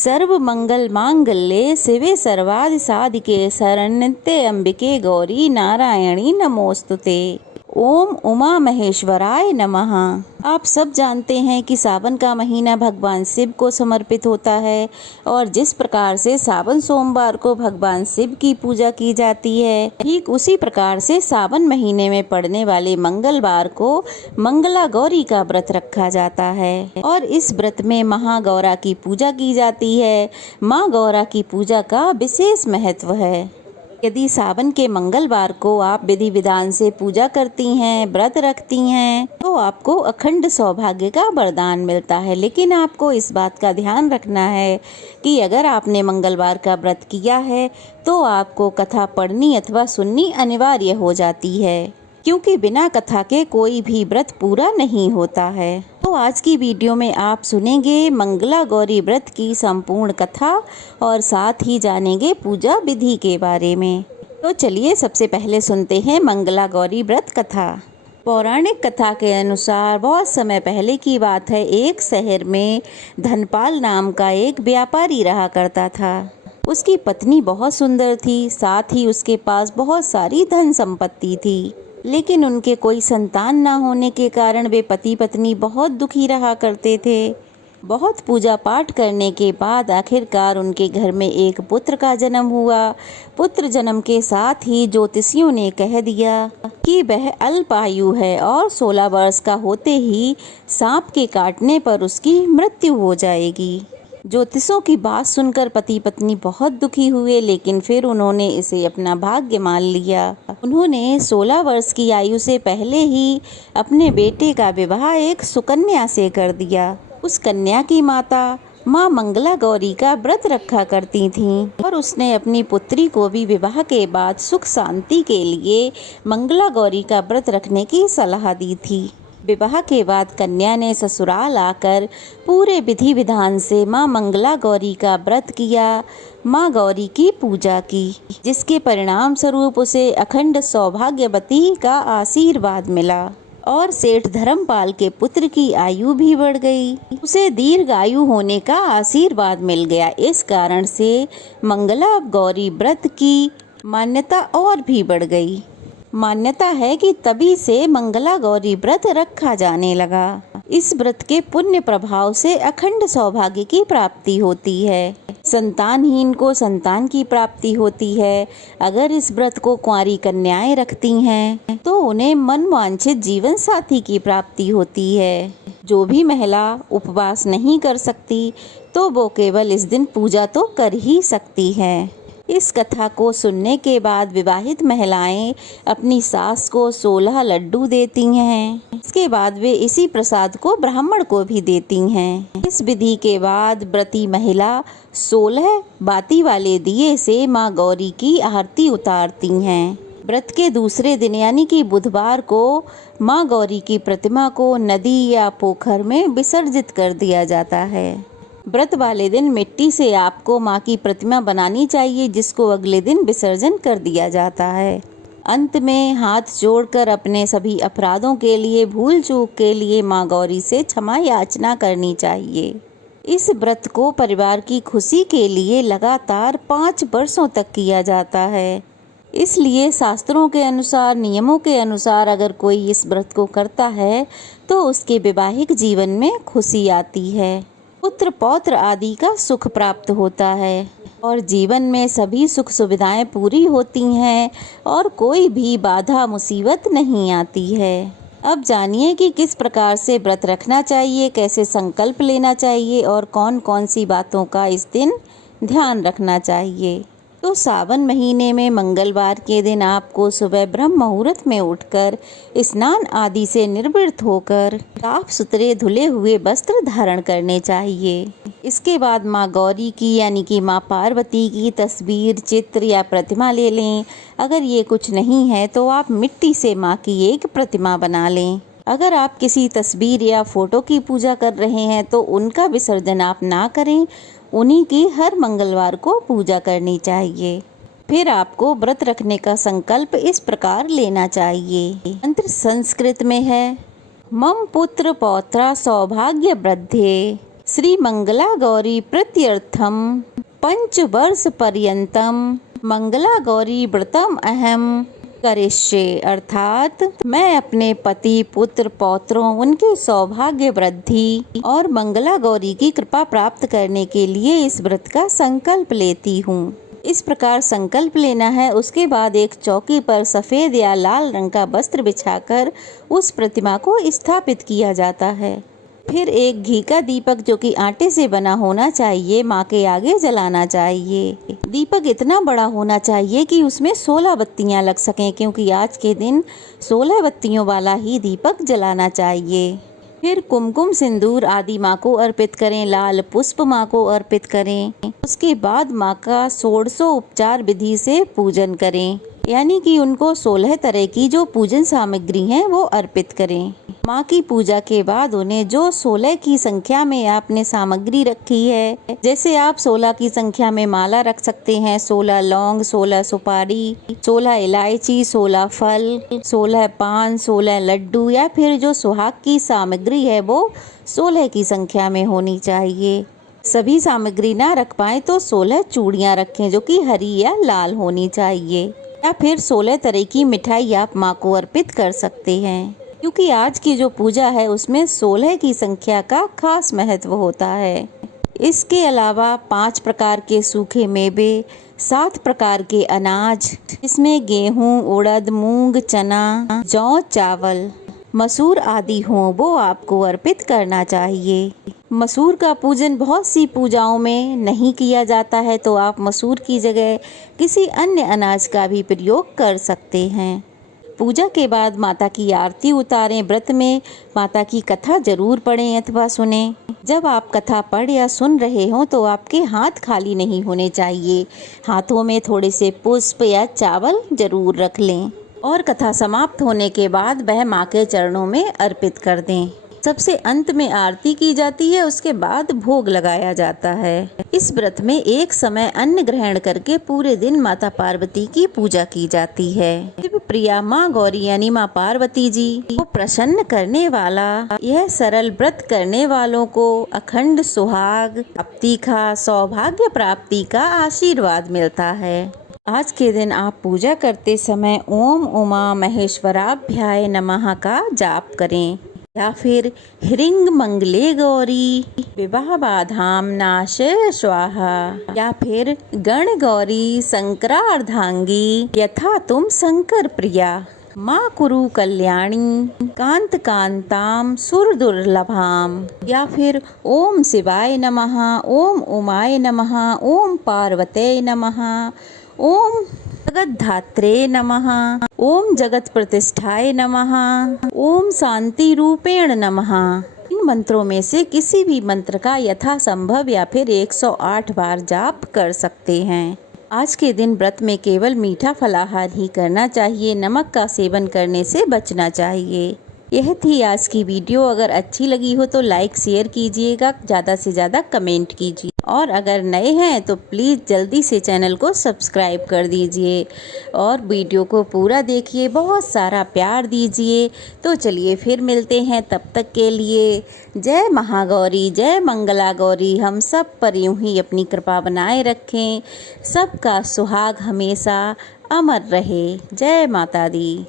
सर्व मंगल मांगल्ये शिवे सर्वादि साधिके शरण्ये अंबिके गौरी नारायणी नमोस्तुते। ओम उमा महेश्वराय नमः। आप सब जानते हैं कि सावन का महीना भगवान शिव को समर्पित होता है और जिस प्रकार से सावन सोमवार को भगवान शिव की पूजा की जाती है, ठीक उसी प्रकार से सावन महीने में पड़ने वाले मंगलवार को मंगला गौरी का व्रत रखा जाता है और इस व्रत में महागौरा की पूजा की जाती है। माँ गौरा की पूजा का विशेष महत्व है। यदि सावन के मंगलवार को आप विधि विधान से पूजा करती हैं, व्रत रखती हैं, तो आपको अखंड सौभाग्य का वरदान मिलता है। लेकिन आपको इस बात का ध्यान रखना है कि अगर आपने मंगलवार का व्रत किया है तो आपको कथा पढ़नी अथवा सुननी अनिवार्य हो जाती है, क्योंकि बिना कथा के कोई भी व्रत पूरा नहीं होता है। तो आज की वीडियो में आप सुनेंगे मंगला गौरी व्रत की संपूर्ण कथा और साथ ही जानेंगे पूजा विधि के बारे में। तो चलिए सबसे पहले सुनते हैं मंगला गौरी व्रत कथा। पौराणिक कथा के अनुसार बहुत समय पहले की बात है, एक शहर में धनपाल नाम का एक व्यापारी रहा करता था। उसकी पत्नी बहुत सुंदर थी, साथ ही उसके पास बहुत सारी धन संपत्ति थी, लेकिन उनके कोई संतान न होने के कारण वे पति पत्नी बहुत दुखी रहा करते थे। बहुत पूजा पाठ करने के बाद आखिरकार उनके घर में एक पुत्र का जन्म हुआ। पुत्र जन्म के साथ ही ज्योतिषियों ने कह दिया कि वह अल्पायु है और 16 वर्ष का होते ही सांप के काटने पर उसकी मृत्यु हो जाएगी। ज्योतिषों की बात सुनकर पति पत्नी बहुत दुखी हुए, लेकिन फिर उन्होंने इसे अपना भाग्य मान लिया। उन्होंने 16 वर्ष की आयु से पहले ही अपने बेटे का विवाह एक सुकन्या से कर दिया। उस कन्या की माता माँ मंगला गौरी का व्रत रखा करती थीं और उसने अपनी पुत्री को भी विवाह के बाद सुख शांति के लिए मंगला गौरी का व्रत रखने की सलाह दी थी। विवाह के बाद कन्या ने ससुराल आकर पूरे विधि विधान से माँ मंगला गौरी का व्रत किया, माँ गौरी की पूजा की, जिसके परिणाम स्वरूप उसे अखंड सौभाग्यवती का आशीर्वाद मिला और सेठ धर्मपाल के पुत्र की आयु भी बढ़ गई। उसे दीर्घायु होने का आशीर्वाद मिल गया। इस कारण से मंगला गौरी व्रत की मान्यता और भी बढ़ गई। मान्यता है कि तभी से मंगला गौरी व्रत रखा जाने लगा। इस व्रत के पुण्य प्रभाव से अखंड सौभाग्य की प्राप्ति होती है। संतानहीन को संतान की प्राप्ति होती है। अगर इस व्रत को कुंवारी कन्याएं रखती हैं तो उन्हें मनवांछित जीवन साथी की प्राप्ति होती है। जो भी महिला उपवास नहीं कर सकती तो वो केवल इस दिन पूजा तो कर ही सकती है। इस कथा को सुनने के बाद विवाहित महिलाएं अपनी सास को 16 लड्डू देती हैं। इसके बाद वे इसी प्रसाद को ब्राह्मण को भी देती हैं। इस विधि के बाद व्रती महिला 16 बाती वाले दिए से माँ गौरी की आरती उतारती हैं। व्रत के दूसरे दिन यानी कि बुधवार को माँ गौरी की प्रतिमा को नदी या पोखर में विसर्जित कर दिया जाता है। व्रत वाले दिन मिट्टी से आपको माँ की प्रतिमा बनानी चाहिए, जिसको अगले दिन विसर्जन कर दिया जाता है। अंत में हाथ जोड़कर अपने सभी अपराधों के लिए, भूल चूक के लिए माँ गौरी से क्षमा याचना करनी चाहिए। इस व्रत को परिवार की खुशी के लिए लगातार 5 वर्षों तक किया जाता है। इसलिए शास्त्रों के अनुसार, नियमों के अनुसार अगर कोई इस व्रत को करता है तो उसके वैवाहिक जीवन में खुशी आती है, पुत्र पौत्र आदि का सुख प्राप्त होता है और जीवन में सभी सुख सुविधाएं पूरी होती हैं और कोई भी बाधा मुसीबत नहीं आती है। अब जानिए कि किस प्रकार से व्रत रखना चाहिए, कैसे संकल्प लेना चाहिए और कौन कौन सी बातों का इस दिन ध्यान रखना चाहिए। तो सावन महीने में मंगलवार के दिन आपको सुबह ब्रह्म मुहूर्त में उठकर स्नान आदि से निर्वृत्त होकर साफ सुथरे धुले हुए वस्त्र धारण करने चाहिए। इसके बाद माँ गौरी की यानी कि माँ पार्वती की तस्वीर, चित्र या प्रतिमा ले लें। अगर ये कुछ नहीं है तो आप मिट्टी से माँ की एक प्रतिमा बना लें। अगर आप किसी तस्वीर या फोटो की पूजा कर रहे हैं तो उनका विसर्जन आप ना करें, उन्हीं की हर मंगलवार को पूजा करनी चाहिए। फिर आपको व्रत रखने का संकल्प इस प्रकार लेना चाहिए। मंत्र संस्कृत में है, मम पुत्र पौत्रा सौभाग्य वृद्धे श्री मंगला गौरी प्रीत्यर्थम पंचवर्ष पर्यंतम मंगला गौरी व्रतम अहम करिष्ये, अर्थात मैं अपने पति पुत्र पौत्रों उनके सौभाग्य वृद्धि और मंगला गौरी की कृपा प्राप्त करने के लिए इस व्रत का संकल्प लेती हूँ। इस प्रकार संकल्प लेना है। उसके बाद एक चौकी पर सफेद या लाल रंग का वस्त्र बिछाकर उस प्रतिमा को स्थापित किया जाता है। फिर एक घी का दीपक जो कि आटे से बना होना चाहिए माँ के आगे जलाना चाहिए। दीपक इतना बड़ा होना चाहिए कि उसमें 16 बत्तियां लग सकें, क्योंकि आज के दिन 16 बत्तियों वाला ही दीपक जलाना चाहिए। फिर कुमकुम सिंदूर आदि माँ को अर्पित करें, लाल पुष्प माँ को अर्पित करें। उसके बाद माँ का 16 उपचार विधि से पूजन करें, यानी कि उनको 16 तरह की जो पूजन सामग्री है वो अर्पित करें। माँ की पूजा के बाद उन्हें जो 16 की संख्या में आपने सामग्री रखी है, जैसे आप 16 की संख्या में माला रख सकते हैं, 16 लौंग, 16 सुपारी, 16 इलायची, 16 फल, 16 पान, 16 लड्डू, या फिर जो सुहाग की सामग्री है वो 16 की संख्या में होनी चाहिए। सभी सामग्री ना रख पाए तो 16 चूड़ियाँ रखें जो कि हरी या लाल होनी चाहिए, या फिर 16 तरह की मिठाई आप माँ को अर्पित कर सकते हैं, क्योंकि आज की जो पूजा है उसमें 16 की संख्या का खास महत्व होता है। इसके अलावा 5 प्रकार के सूखे मेवे, 7 प्रकार के अनाज, इसमें गेहूं, उड़द, मूंग, चना, जौ, चावल, मसूर आदि हों वो आपको अर्पित करना चाहिए। मसूर का पूजन बहुत सी पूजाओं में नहीं किया जाता है, तो आप मसूर की जगह किसी अन्य अनाज का भी प्रयोग कर सकते हैं। पूजा के बाद माता की आरती उतारें। व्रत में माता की कथा जरूर पढ़ें अथवा सुनें। जब आप कथा पढ़ या सुन रहे हो तो आपके हाथ खाली नहीं होने चाहिए। हाथों में थोड़े से पुष्प या चावल जरूर रख लें और कथा समाप्त होने के बाद वह माँ के चरणों में अर्पित कर दें। सबसे अंत में आरती की जाती है, उसके बाद भोग लगाया जाता है। इस व्रत में एक समय अन्न ग्रहण करके पूरे दिन माता पार्वती की पूजा की जाती है। शिव प्रिया माँ गौरी यानी माँ पार्वती जी को प्रसन्न करने वाला यह सरल व्रत करने वालों को अखंड सुहाग प्राप्ति का, सौभाग्य प्राप्ति का आशीर्वाद मिलता है। आज के दिन आप पूजा करते समय ओम उमा महेश्वराभ्याय नमः का जाप करें, या फिर ह्रीं मंगले गौरी विवाह बाधाम नाशय स्वाहा, या फिर गण गौरी शंकरार्धांगी यथा तुम शंकर प्रिया माँ कुरु कल्याणी कांत कांताम सुर दुर्लभाम, या फिर ओम शिवाय नमः, ओम उमाय नमः, ओम पार्वते नमः, ओम जगद्धात्रे नमः, ओम जगत प्रतिष्ठाय नमः, ओम शांति रूपेण नमः। इन मंत्रों में से किसी भी मंत्र का यथासंभव या फिर 108 बार जाप कर सकते हैं। आज के दिन व्रत में केवल मीठा फलाहार ही करना चाहिए, नमक का सेवन करने से बचना चाहिए। यह थी आज की वीडियो। अगर अच्छी लगी हो तो लाइक शेयर कीजिएगा, ज़्यादा से ज़्यादा कमेंट कीजिए, और अगर नए हैं तो प्लीज़ जल्दी से चैनल को सब्सक्राइब कर दीजिए और वीडियो को पूरा देखिए, बहुत सारा प्यार दीजिए। तो चलिए फिर मिलते हैं, तब तक के लिए जय महागौरी, जय मंगला गौरी। हम सब पर यूं ही अपनी कृपा बनाए रखें, सबका सुहाग हमेशा अमर रहे। जय माता दी।